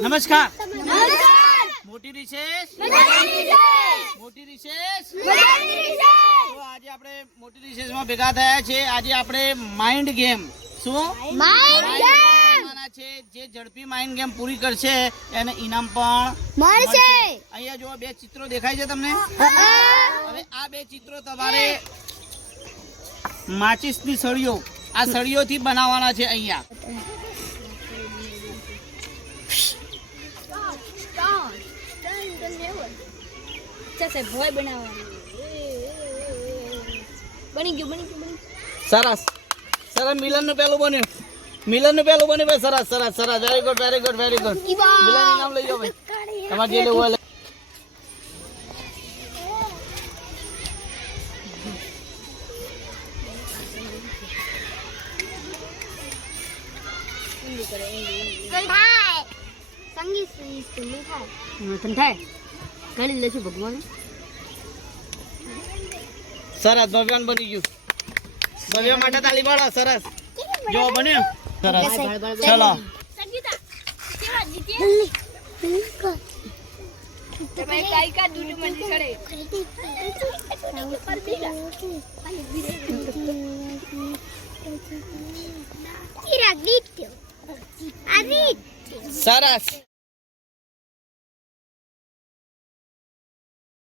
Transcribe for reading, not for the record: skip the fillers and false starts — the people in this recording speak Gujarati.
નમસ્કાર. નમસ્કાર. મોટી રિસેસ. મોટી રિસેસ. તો આજે આપણે મોટી રિસેસમાં ભેગા થયા છે. આજે આપણે માઇન્ડ ગેમ શું છે જે ઝડપી માઇન્ડ ગેમ પૂરી કરશે એને ઇનામ પણ મળશે. અહીંયા જો બે ચિત્રો દેખાય છે તમને. હવે આ બે ચિત્રો તમારે માચિસની સળીઓ આ સળીઓથી બનાવવાના છે. અહીંયા સરસ સરસ મિલનનું પેલું બન્યું. મિલનનું પેલું બન્યું ભાઈ. સરસ સરસ સરસ. Very good very good very good. Milan ઇનામ લઈ જાઓ ભાઈ. તમારે જે લેવું હોય સરસ. ભવ્યાન બની ગયું. ભવ્ય માટે તાલી પાડો. સરસ જો બન્યું. સરસ ચલો. સરસ.